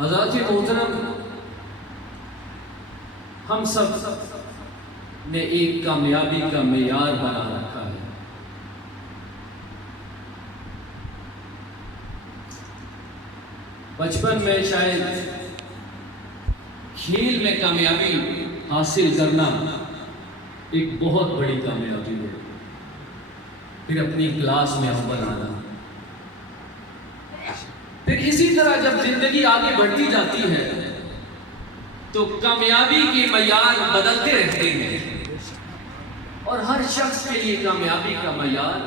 حضرات محترم، ہم سب نے ایک کامیابی کا معیار بنا رکھا ہے۔ بچپن میں شاید کھیل میں کامیابی حاصل کرنا ایک بہت بڑی کامیابی ہے، پھر اپنی کلاس میں اول آنا، پھر اسی طرح جب زندگی آگے بڑھتی جاتی ہے تو کامیابی کے معیار بدلتے رہتے ہیں، اور ہر شخص کے لیے کامیابی کا معیار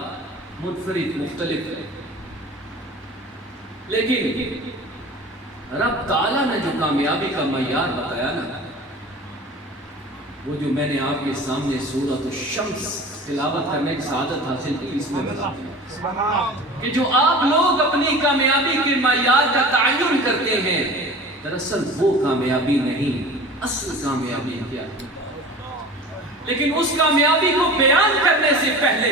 منفرد مختلف ہے۔ لیکن رب تعالیٰ نے جو کامیابی کا معیار بتایا نا، وہ جو میں نے آپ کے سامنے سورۃ الشمس تلاوت کرنے کی سعادت حاصل کی، اس میں بتاتے ہیں کہ جو آپ لوگ اپنی کامیابی کے معیار کا تعین کرتے ہیں، دراصل وہ کامیابی نہیں، اصل کامیابی کیا ہے؟ لیکن اس کامیابی کو بیان کرنے سے پہلے،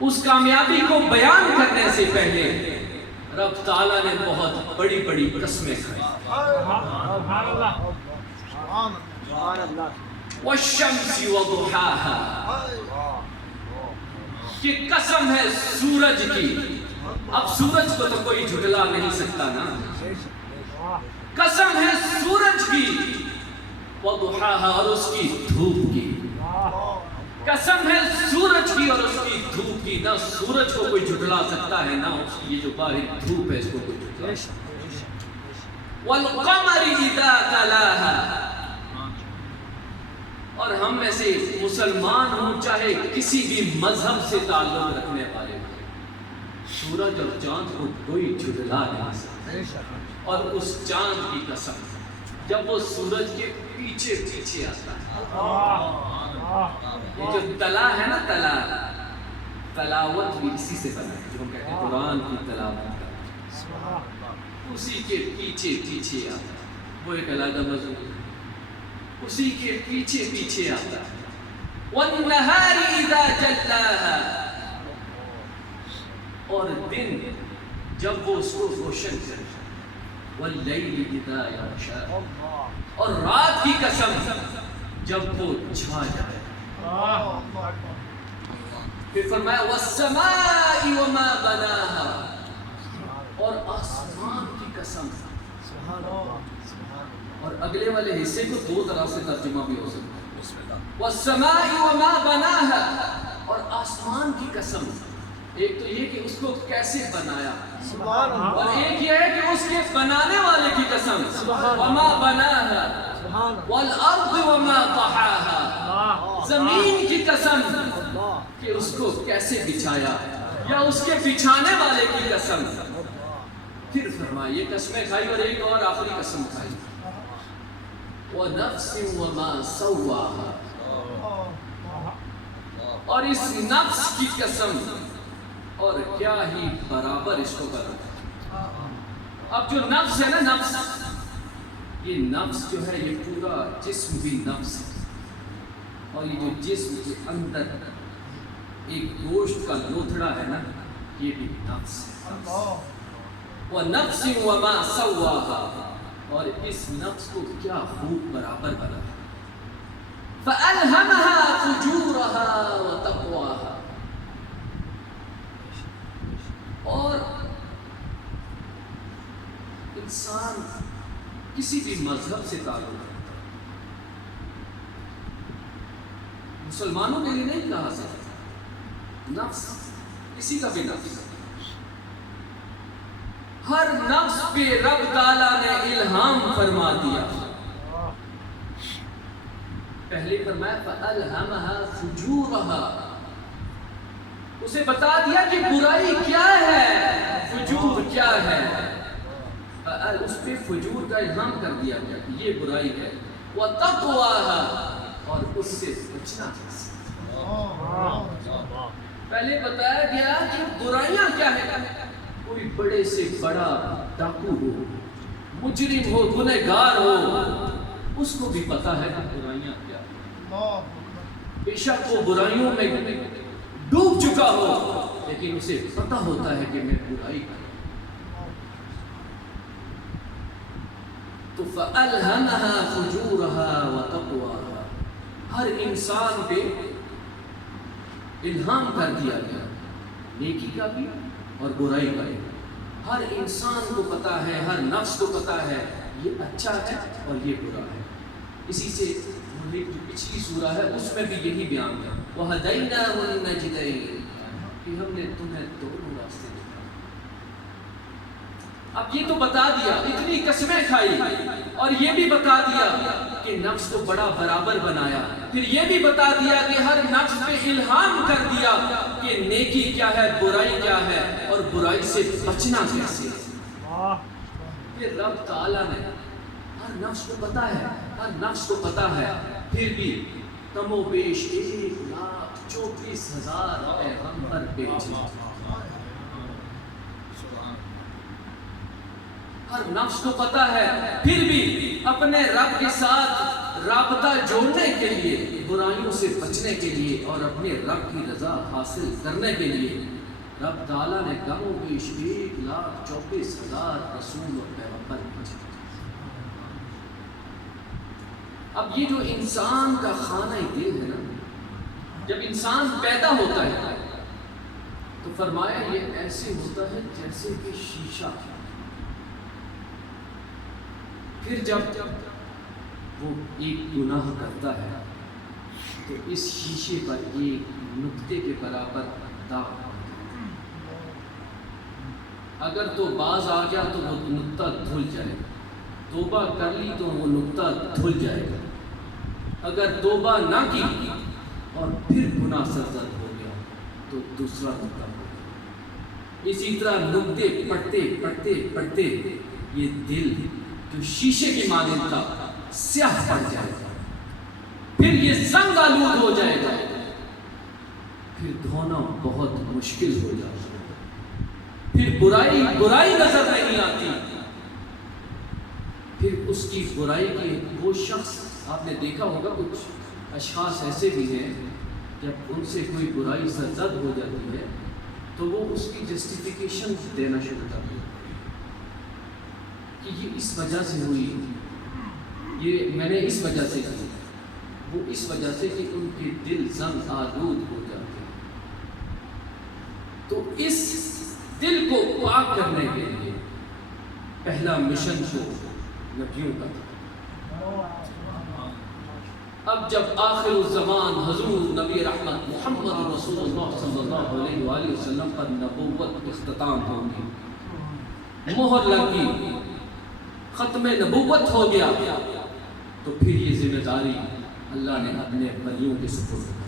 اس کامیابی کو بیان کرنے سے پہلے رب تعالیٰ نے بہت بڑی بڑی قسمیں کھائی۔ والشمس وضحاها، کہ قسم ہے سورج کی۔ اب سورج کو تو کوئی جھٹلا نہیں سکتا نا، قسم ہے سورج کی، وضحاها، اور اس کی دھوپ کی، قسم ہے سورج کی اور اس کی دھوپ کی۔ نہ سورج کو کوئی جھٹلا سکتا ہے، نہ اس کی یہ جو باہر دھوپ ہے اس کو کوئی جھٹلا سکتا ہے۔ والقمر اذا تلاها، اور ہم میں سے مسلمان ہوں چاہے کسی بھی مذہب سے تعلق رکھنے والے ہوں، سورج اور چاند کو کوئی جھٹلا نہیں سکتا۔ اور اس چاند کی قسم جب وہ سورج کے پیچھے پیچھے آتا ہے، یہ جو تلا ہے نا، تلاوت بھی اسی سے بنا ہے، جو ہم کہتے ہیں قرآن کی تلاوت کا، اسی کے پیچھے پیچھے آتا ہے، وہ ایک علیحدہ موضوع ہے، اسی کے پیچھے پیچھے آتا ہے۔ وَالنَّهَارِ إِذَا جَلَّاهَا، اور دن جب وہ اس کو روشن کرے، وَاللَّيْلِ إِذَا يَغْشَاهَا، اور رات کی قسم جب وہ چھا جائے۔ پھر فرمایا وَالسَّمَاءِ وَمَا بَنَاهَا، اور آسمان کی قسم۔ اور اگلے والے حصے کو دو طرح سے ترجمہ بھی ہو سکتا ہے، وَالسَّمَاءِ وَمَا بَنَاهَا، اور آسمان کی قسم۔ ایک تو یہ کہ اس کو کیسے بنایا، اور ایک یہ ہے کہ اس کے بنانے والے کی قسم، وَمَا بَنَاهَا وَالْأَرْضِ وَمَا طَحَاهَا، زمین کی قسم کہ اس کو کیسے بچھایا، یا اس کے بچھانے والے کی قسم۔ پھر فرمایا یہ قسمیں کھائی، اور ایک اور آخری قسم کھائی، وَنَفْسٍ وَمَا سَوَّاهَا، اور اس نفس کی قسم، اور کیا ہی برابر اس کو بنا۔ اب جو نفس ہے نا، نفس، یہ نفس جو ہے یہ پورا جسم بھی نفس ہے، اور یہ جو جسم کے اندر ایک گوشت کا لوتھڑا ہے نا، یہ بھی نفس ہے۔ وَنَفْسٍ وَمَا سَوَّاهَا، اور اس نفس کو کیا خوب برابر بنا۔ فَأَلْهَمَهَا فُجُورَهَا وَتَقْوَاهَا، اور انسان کسی بھی مذہب سے تعلق رکھتا ہے، مسلمانوں کے لیے نہیں کہا سکتا، نفس کسی کا بھی نفس، ہر نفس پہ رب تعالیٰ نے الہام فرما دیا۔ پہلے فرمایا فَأَلْهَمَهَا فُجُورَهَا، اسے بتا دیا کہ برائی کیا ہے، فجور کیا ہے، اس پہ فجور کا الہام کر دیا گیا کہ یہ برائی ہے، وَتَقْوَاهَا، اور اس سے بچنا کیسے۔ پہلے بتایا گیا کہ برائیاں کیا ہے، کوئی بڑے سے بڑا ڈاکو ہو، مجرم ہو، گنہگار ہو، اس کو بھی پتا ہے کہ برائیاں کیا ہیں، بے شک وہ برائیوں میں ڈوب چکا ہو، لیکن اسے پتا ہوتا ہے کہ میں برائی کروں۔ تو فَأَلْهَمَهَا فُجُورَهَا وَتَقْوَاهَا، ہر انسان پہ الہام کر دیا گیا نیکی کا بھی اور برائی کا بھی۔ ہر انسان کو پتا ہے، ہر نفس کو پتا ہے یہ اچھا ہے اور یہ برا ہے۔ اسی سے جو پچھلی سورہ ہے اس میں بھی یہی بیان ہے، وَهَدَيْنَاهُ النَّجْدَيْنِ، کہ ہم نے تمہیں دونوں راستے دکھائے۔ اب یہ تو بتا دیا، اتنی قسمیں کھائی اور یہ بھی بتا دیا کہ نفس کو بڑا برابر بنایا، پھر یہ بھی بتا دیا کہ ہر نفس پہ الہام کر دیا کہ نیکی کیا ہے، برائی کیا ہے اور برائی سے بچنا کیسے۔ پھر رب تعالیٰ نے ہر نفس کو پتا ہے، ہر نفس کو پتا ہے، پھر بھی کم و بیش 1,24,000 پیغمبر بھیجے۔ ہر نفس کو پتا ہے، پھر بھی اپنے رب کے ساتھ رابطہ جوڑنے کے لیے، برائیوں سے بچنے کے لیے اور اپنے رب کی رضا حاصل کرنے کے لیے رب تعالیٰ نے کم و بیش 1,24,000 رسول اور پیغمبر بھیجے۔ اب یہ جو انسان کا خانہ دل ہے نا، جب انسان پیدا ہوتا ہے تو فرمایا یہ ایسے ہوتا ہے جیسے کہ شیشہ، پھر جب وہ ایک گناہ کرتا ہے تو اس شیشے پر ایک نقطے کے برابر داغ پڑتا ہے۔ اگر تو باز آ گیا تو وہ نقطہ دھل جائے گا، توبہ کر لی تو وہ نقطہ دھل جائے گا، اگر توبہ نہ کی اور پھر گناہ سرزد ہو گیا تو دوسرا نقطہ ہو گیا۔ اسی طرح نقطے پڑھتے پڑھتے پڑھتے یہ دل جو شیشے کی مانند تھا سیاہ پڑ جائے گا، پھر یہ زنگ آلود ہو جائے گا، پھر دھونا بہت مشکل ہو جائے گا، پھر برائی نظر نہیں آتی، پھر اس کی برائی کی وہ شخص، آپ نے دیکھا ہوگا کچھ اشخاص ایسے بھی ہیں جب ان سے کوئی برائی سرزد ہو جاتی ہے تو وہ اس کی جسٹیفیکیشن دینا شروع کر دیتے ہیں کہ یہ اس وجہ سے ہوئی، یہ میں نے اس وجہ سے کی، وہ اس وجہ سے کہ ان کے دل زنگ آلود ہو جاتے ہیں۔ تو اس دل کو پاک کرنے کے لیے پہلا مشن تو نبیوں کا تھا۔ اب جب آخر الزمان حضور نبی رحمت محمد رسول اللہ صلی اللہ علیہ وآلہ وسلم پر نبوت اختتام ہوگی، مہر لگی، ختم نبوت ہو گیا، تو پھر یہ ذمہ داری اللہ نے اپنے ولیوں کے سپرد کر دی،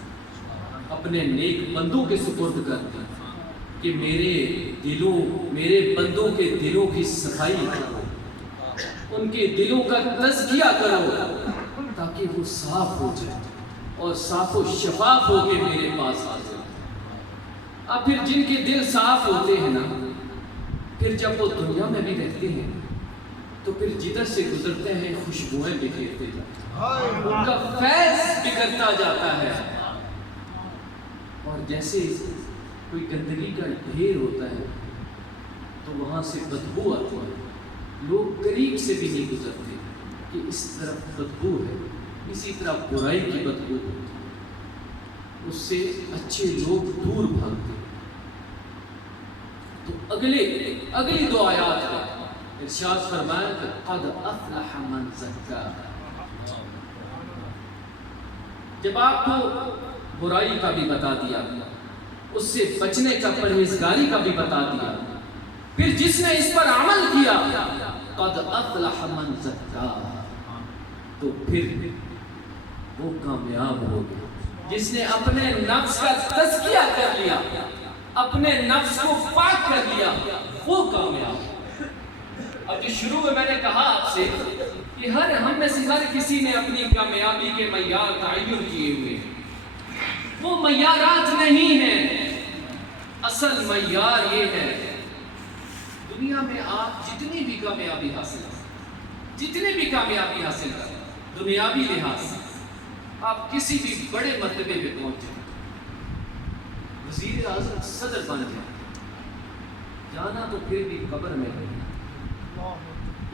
اپنے نیک بندوں کے سپرد کر دی کہ میرے بندوں کے دلوں کی صفائی کرو، ان کے دلوں کا تزکیہ کرو تاکہ وہ صاف ہو جائے اور صاف و شفاف ہو کے میرے پاس آ جائے۔ اب پھر جن کے دل صاف ہوتے ہیں نا، پھر جب وہ دنیا میں بھی رہتے ہیں تو پھر جدھر سے گزرتے ہیں خوشبوئیں بکھیرتے جاتے ہیں، ان کا فیض بکھرتا جاتا ہے، اور جیسے کوئی گندگی کا ڈھیر ہوتا ہے تو وہاں سے بدبو آتی ہے، لوگ قریب سے بھی نہیں گزرتے کہ اس طرف بدبو ہے، اسی طرح برائی کی بدبو ہوتی ہے، اس سے اچھے لوگ دور بھاگتے ہیں۔ تو اگلی دو آیات ہے ارشاد فرمایا کہ قد افلح من زکاها، جب آپ کو برائی کا بھی بتا دیا، اس سے بچنے کا پرہیزگاری کا بھی بتا دیا، پھر جس نے اس پر عمل کیا قد افلح من زکاها، تو پھر وہ کامیاب ہو گیا جس نے اپنے نفس کا تزکیہ کر لیا، اپنے نفس کو پاک کر لیا، وہ کامیاب۔ اب جو شروع میں نے کہا آپ سے کہ ہم میں سے ہر کسی نے اپنی کامیابی کے معیار تعین کیے ہوئے ہیں، وہ معیارات نہیں ہیں، اصل معیار یہ ہے دنیا میں آپ جتنی بھی کامیابی حاصل کریں دنیاوی لحاظ سے، آپ کسی بھی بڑے مرتبے پہ پہنچ جائیں، وزیر اعظم صدر بن جائیں، جانا تو پھر بھی قبر میں ہے،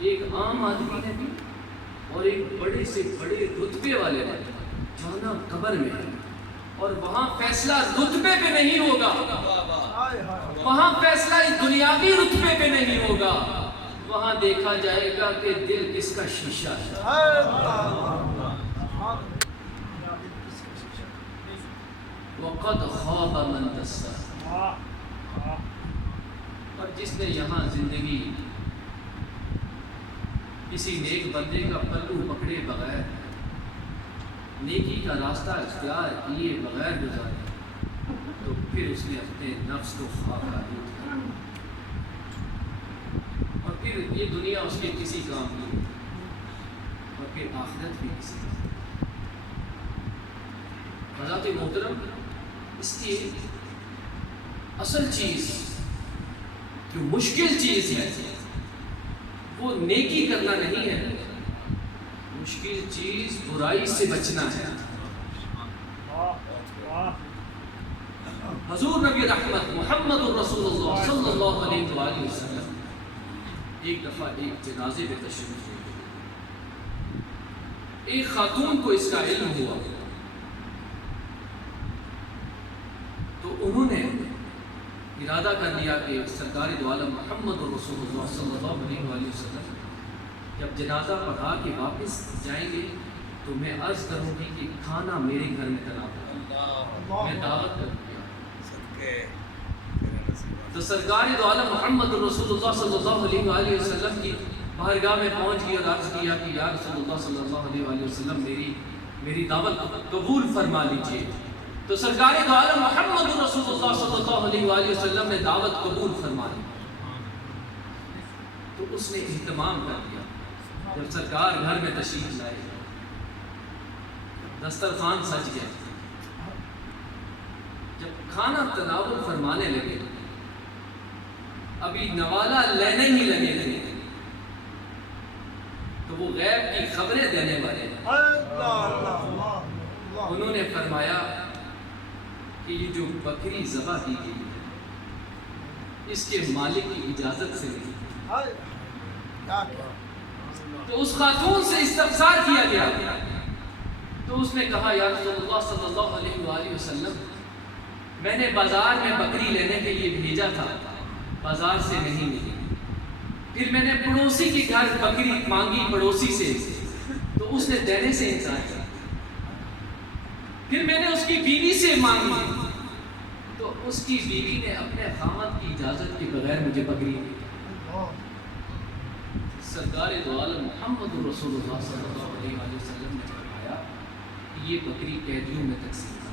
ایک عام آدمی نے بھی اور ایک بڑے سے بڑے رتبے والے نے جانا قبر میں ہے، اور وہاں فیصلہ رتبے پہ نہیں ہوگا، وہاں فیصلہ دنیاوی رتبے پہ نہیں ہوگا، وہاں دیکھا جائے گا کہ دل کس کا شیشہ ہے۔ وَقَدْ خَابَ مَنْ دَسَّاهَا، اور جس نے یہاں زندگی کسی نیک بندے کا پلو پکڑے بغیر، نیکی کا راستہ اختیار کیے بغیر گزارے، تو پھر اس نے اپنے نفس کو خواب آلود کیا، اور پھر یہ دنیا اس کے کسی کام کی اور پھر آخرت بھی کسی کام۔ حضرات محترم، اس لیے اصل چیز جو مشکل چیز ہے وہ نیکی کرنا نہیں ہے، مشکل چیز برائی سے بچنا ہے۔ حضور نبی رحمت محمد الرسول اللہ صلی اللہ علیہ وآلہ وسلم ایک دفعہ ایک جنازے پہ تشریف لے گئے، ایک خاتون کو اس کا علم ہوا تو انہوں نے ارادہ کر لیا کہ سرکار دو عالم محمد الرسول اللہ صلی اللہ علیہ وآلہ وسلم جب جنازہ پڑھا کے واپس جائیں گے تو میں عرض کروں گی کہ کھانا میرے گھر میں تناول کرو، میں دعوت کروں گی۔ تو سرکار دو عالم محمد الرسول اللہ صلی اللہ علیہ وآلہ وسلم کی بارگاہ میں پہنچ گئی اور عرض کیا کہ یا رسول اللہ صلی اللہ علیہ وآلہ وسلم میری دعوت قبول فرما لیجیے۔ تو سرکار دو عالم محمد رسول اللہ صلی اللہ علیہ وآلہ وسلم نے دعوت قبول فرما لی، تو اس نے اہتمام کر دیا۔ جب سرکار گھر میں تشریف لائے، دسترخوان سج گیا، جب کھانا تناول فرمانے لگے، ابھی نوالا لینے ہی لگے تھے تو وہ غیب کی خبریں دینے والے انہوں نے فرمایا کہ یہ جو بکری ذبح کی گئی ہے اس کے مالک کی اجازت سے نہیں، تو اس خاتون سے استفسار کیا گیا تو اس نے کہا یا رسول اللہ صلی اللہ علیہ وآلہ وسلم میں نے بازار میں بکری لینے کے لیے بھیجا تھا، بازار سے نہیں ملی، پھر میں نے پڑوسی کے گھر بکری مانگی پڑوسی سے تو اس نے دینے سے انکار کیا، پھر میں نے اس کی بیوی سے مانگی تو اس کی بیوی نے اپنے خامد کی اجازت کے بغیر مجھے بکری دی۔ سرکار دو عالم محمد رسول اللہ صلی اللہ علیہ وآلہ وسلم نے فرمایا کہ یہ بکری قیدیوں میں تقسیم ہے۔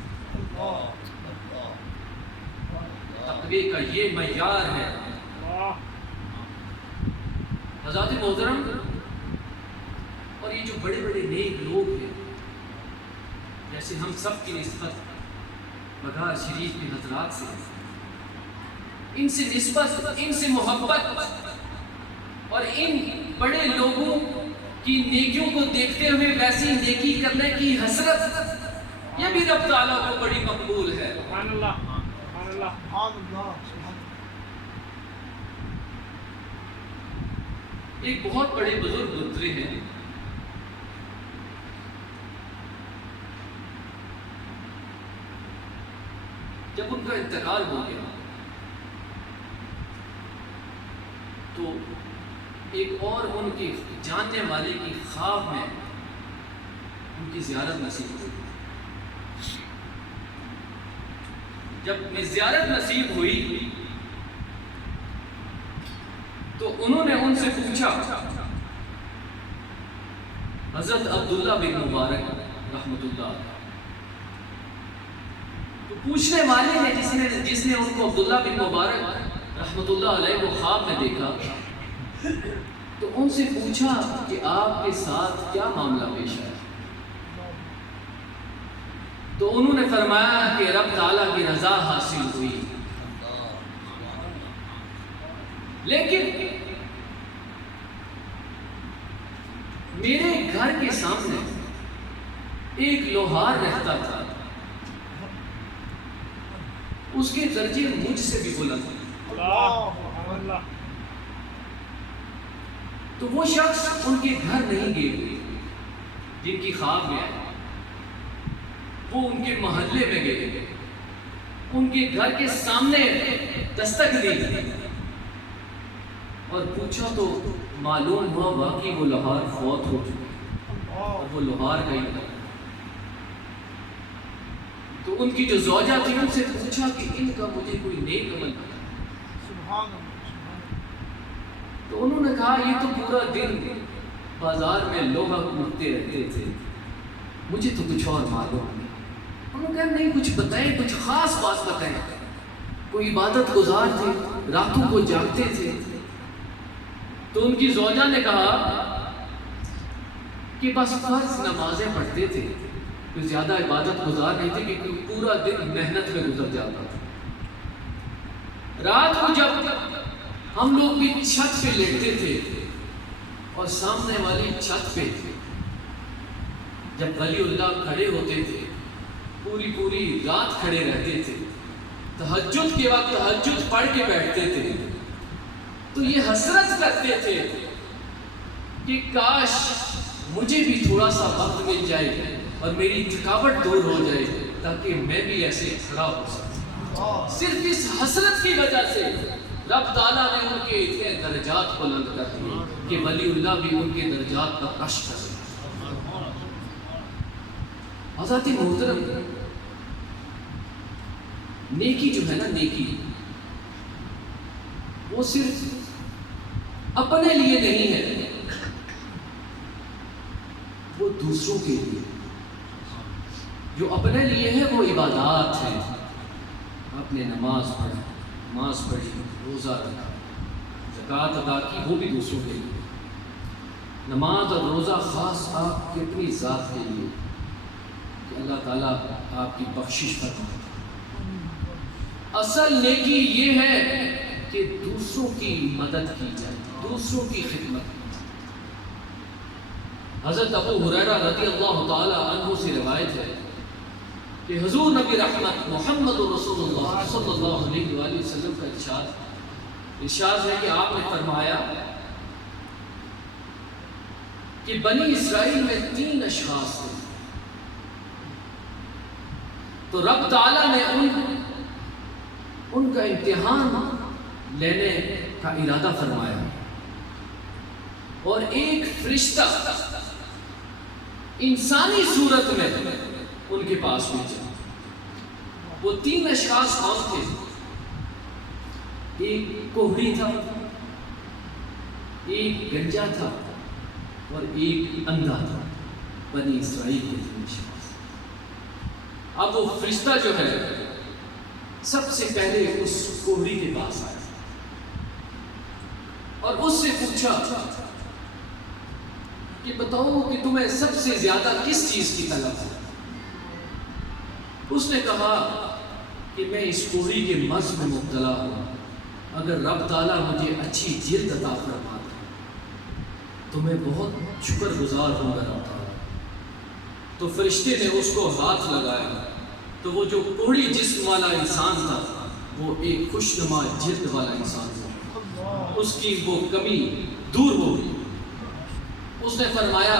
تقوی کا یہ معیار ہے۔ حضرات محترم، اور یہ جو بڑے بڑے نیک لوگ ہیں جیسے ہم سب کی نسبت بگار شریف کے حضرات سے، ان سے نسبت، ان سے محبت اور ان بڑے لوگوں کی نیکیوں کو دیکھتے ہوئے ویسی نیکی کرنے کی حسرت، یہ بھی رب تعالیٰ کو بڑی مقبول ہے۔ سبحان اللہ، سبحان اللہ، سبحان اللہ۔ ایک بہت بڑے بزرگ گزرے ہیں، جب ان کا انتقال ہو گیا تو ایک اور ان کی جاننے والے کی خواب میں ان کی زیارت نصیب ہوئی۔ جب زیارت نصیب ہوئی تو انہوں نے ان سے پوچھا، حضرت عبداللہ بن مبارک رحمۃ اللہ، تو پوچھنے والے نے جس نے ان کو عبداللہ بن مبارک رحمۃ اللہ علیہ کو خواب میں دیکھا تو ان سے پوچھا کہ آپ کے ساتھ کیا معاملہ پیش ہے؟ تو انہوں نے فرمایا کہ رب تعالیٰ کی رضا حاصل ہوئی، لیکن میرے گھر کے سامنے ایک لوہار رہتا تھا، اس کے درجے مجھ سے بھی بلند، تو وہ شخص ان کے گھر نہیں گئے جن کی خواب گیا، وہ ان کے محلے میں گئے، ان کے گھر کے سامنے دستک دی اور پوچھا تو معلوم ہوا واقعی وہ لوہار فوت ہو چکے اور وہ لوہار کا ہی تھا۔ تو ان کی جو زوجہ تھی ان سے پوچھا کہ ان کا مجھے کوئی نیک عمل بتا۔ تو انہوں نے کہا یہ تو پورا دن بازار میں لوہا کوٹتے رہتے تھے، مجھے تو کچھ اور معلوم نہیں۔ انہوں نے کہا نہیں کچھ بتائیں، کچھ خاص بات بتائیں، کوئی عبادت گزار تھے، راتوں کو جاگتے تھے۔ تو ان کی زوجہ نے کہا کہ بس فرض نمازیں پڑھتے تھے، کوئی زیادہ عبادت گزار نہیں تھے کہ پورا دن محنت میں گزر جاتا تھا۔ رات کو جب ہم لوگ بھی چھت پہ لیٹتے تھے اور سامنے والی چھت پہ جب ولی اللہ کھڑے ہوتے تھے پوری رات کھڑے رہتے تھے، تہجد کے وقت تہجد پڑھ کے بیٹھتے تھے، تو یہ حسرت کرتے تھے کہ کاش مجھے بھی تھوڑا سا وقت مل جائے اور میری تھکاوٹ دور ہو جائے تاکہ میں بھی ایسے کھڑا ہو سکوں۔ صرف اس حسرت کی وجہ سے رب تعالیٰ نے ان کے اتنے درجات بلند کر دیے کہ ولی اللہ بھی ان کے درجات پر عرش کر سکے۔ حضرت محترم، نیکی جو ہے نا، نیکی وہ صرف اپنے لیے نہیں ہے، وہ دوسروں کے لیے۔ جو اپنے لیے ہے وہ عبادات ہے، آپ نے نماز پڑھی، روزہ رکھا، زکوٰۃ ادا کی، وہ بھی دوسروں کے لیے۔ نماز اور روزہ خاص آپ کی اپنی ذات کے لیے کہ اللہ تعالیٰ آپ کی بخشش فرمائے۔ اصل نیکی یہ ہے کہ دوسروں کی مدد کی جائے، دوسروں کی خدمت کی جائے۔ حضرت ابو ہریرہ رضی اللہ تعالی عنہ سے روایت ہے کہ حضور نبی رحمت محمد رسول اللہ صلی اللہ علیہ وآلہ وسلم کا ارشاد ہے کہ آپ نے فرمایا کہ بنی اسرائیل میں 3 اشخاص تھے، تو رب تعالیٰ نے ان کا امتحان لینے کا ارادہ فرمایا اور ایک فرشتہ انسانی صورت میں ان کے پاس بھیجا۔ وہ 3 اشخاص کون تھے؟ ایک کوہڑی تھا، ایک گنجا تھا اور ایک اندھا تھا۔ بنی اسرائیل کے 3 اشخاص۔ اب وہ فرشتہ جو ہے سب سے پہلے اس کوہڑی کے پاس آیا اور اس سے پوچھا کہ بتاؤ کہ تمہیں سب سے زیادہ کس چیز کی طلب ہے؟ اس نے کہا کہ میں اس کوہڑی کے مرض میں مبتلا ہوں، اگر رب تعالیٰ مجھے اچھی جلد عطا فرما دے تو میں بہت شکر گزار ہوں گا رب تعالیٰ۔ تو فرشتے نے اس کو ہاتھ لگایا تو وہ جو کوہڑی جسم والا انسان تھا وہ ایک خوشنما جلد والا انسان تھا، اس کی وہ کمی دور ہو گئی۔ اس نے فرمایا،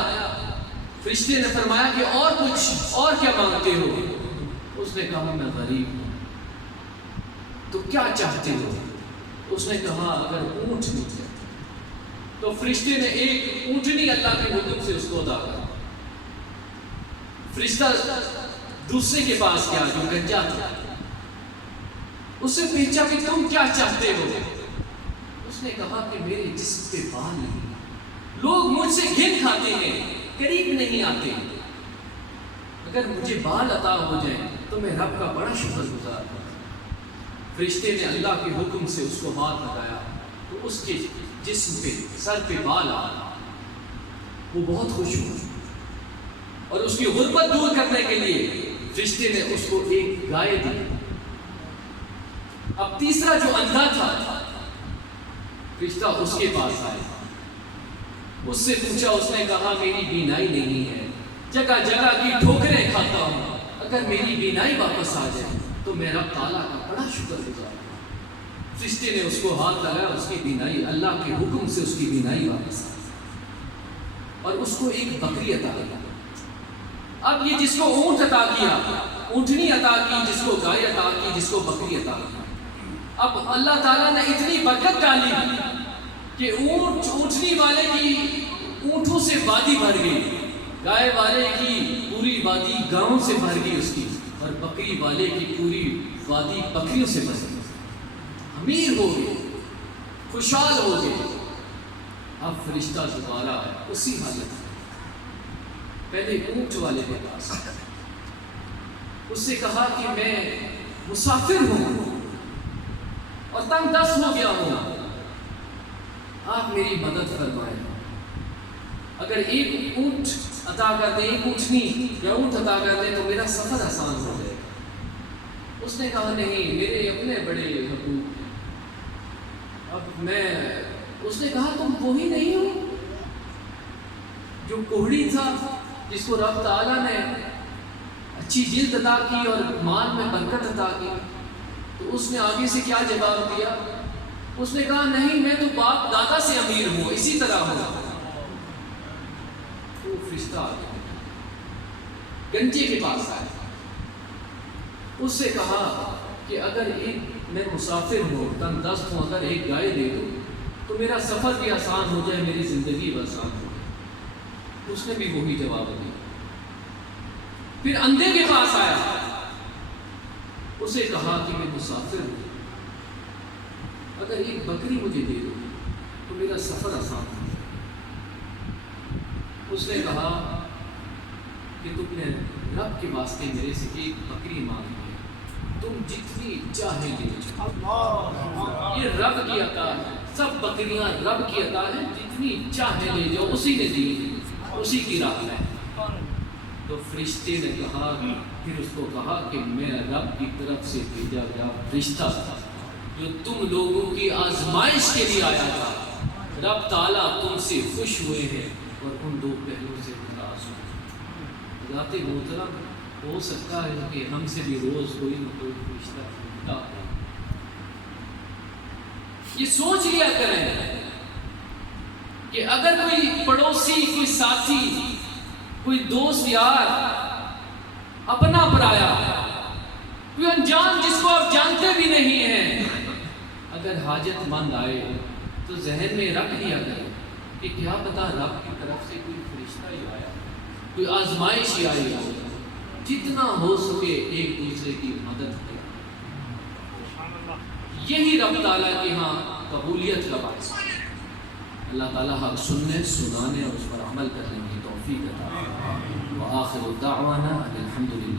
فرشتے نے فرمایا کہ اور کچھ اور کیا مانگتے ہو؟ اس نے کہا میں غریب ہوں۔ تو کیا چاہتے ہو؟ اس نے کہا اگر اونٹ مل جائے۔ تو فرشتے نے ایک اونٹنی اللہ کے حکم سے اس کو عطا کر۔ فرشتہ دوسرے کے پاس گیا جو گنجا تھا، اس سے پوچھا کہ تم کیا چاہتے ہو؟ اس نے کہا کہ میرے جسم پہ بال نہیں، لوگ مجھ سے گھن کھاتے ہیں، قریب نہیں آتے، اگر مجھے بال عطا ہو جائیں تو میں رب کا بڑا شکر گزار ہوں۔ فرشتے نے اللہ کے حکم سے اس کو ہاتھ لگایا تو اس کے جسم پہ سر پہ بال آیا، وہ بہت خوش ہوا اور اس کی غربت دور کرنے کے لیے فرشتے نے اس کو ایک گائے دی۔ اب تیسرا جو اندھا تھا فرشتہ اس کے پاس آیا، اس سے پوچھا، اس نے کہا میری بینائی نہیں ہے، جگہ جگہ کی ٹھوکریں کھاتا ہوں، اگر میری بینائی واپس آ جائے تو میں رب تعالیٰ کا بڑا شکر گزار ہوں۔ فرشتے نے اس کو ہاتھ لگایا، اس کی بینائی اللہ کے حکم سے اس کی بینائی واپس آ گئی۔ اور اس کو ایک بکری عطا کی. اب یہ جس کو اونٹ عطا کیا، اونٹنی عطا کی، جس کو گائے عطا کی، جس کو بکری عطا کی، اب اللہ تعالیٰ نے اتنی برکت ڈالی کہ اونٹنی والے کی اونٹوں سے وادی بھر گئی، گائے والے کی پوری وادی گاؤں سے بھر گئی اس کی، اور بکری والے کی پوری وادی بکریوں سے بھر گئی. امیر ہو گئے، خوشحال ہو گئے. اب فرشتہ دوبارہ اسی حالت میں پہلے اونٹ والے کے پاس اس سے کہا کہ میں مسافر ہوں اور تنگ دست ہو گیا ہوں، آپ میری مدد فرمائیں. اگر ایک اونٹ عطا کر دیں، ایک اونٹنی یا اونٹ عطا کر دیں تو میرا سفر آسان ہو جائے. اس نے کہا نہیں، میرے اپنے بڑے حقوق. اب اس نے کہا تم وہی نہیں ہو جو کوہڑی تھا، جس کو رب تعالیٰ نے اچھی جلد عطا کی اور مال میں برکت عطا کی؟ تو اس نے آگے سے کیا جواب دیا؟ اس نے کہا نہیں، میں تو باپ دادا سے امیر ہوں، اسی طرح ہوں. تو فرشتہ آ گیا، گنجے کے پاس آیا، اس سے کہا کہ اگر میں مسافر ہوں، تنگ دست ہوں، اگر ایک گائے دے دو تو میرا سفر بھی آسان ہو جائے، میری زندگی بھی آسان ہو جائے. اس نے بھی وہی جواب دیا. پھر اندھے کے پاس آیا، اسے کہا کہ میں مسافر ہوں، اگر ایک بکری مجھے دے دو تو میرا سفر آسان ہو جائے. اس نے کہا کہ تم نے رب کے واسطے میرے سے ایک بکری مانگی ہے، تم جتنی چاہے لے جاؤ. یہ رب کی عطا ہے، سب بکریاں رب کی عطا ہے، جتنی چاہے لے جاؤ. اسی نے دی، اسی کی راہ ہے. تو فرشتے نے کہا، پھر اس کو کہا کہ میں رب کی طرف سے بھیجا گیا فرشتہ جو تم لوگوں کی آزمائش کے لیے آیا تھا. رب تعالیٰ تم سے خوش ہوئے ہیں اور ان دو پہلوں سے ناراض ہوئے. ذات محترم، ہو سکتا ہے کہ ہم سے بھی روز کوئی نہ کوئی فرشتہ ہوتا ہے. یہ سوچ لیا کریں کہ اگر کوئی پڑوسی، کوئی ساتھی، کوئی دوست یار، اپنا پرایا، کوئی انجان جس کو آپ جانتے بھی نہیں ہیں، اگر حاجت مند آئے تو ذہن میں رکھ لیا کریں کہ کیا پتا رب کی طرف سے کوئی فرشتہ ہی آیا، کوئی آزمائش ہی آئی. جتنا ہو سکے ایک دوسرے کی مدد کریں. یہی رب تعالیٰ کے ہاں قبولیت کا باعث ہے. اللہ تعالیٰ حق سننے، سنانے اور اس پر عمل کرنے کی توفیق عطا فرمائے. وآخر دعوانا الحمدللہ.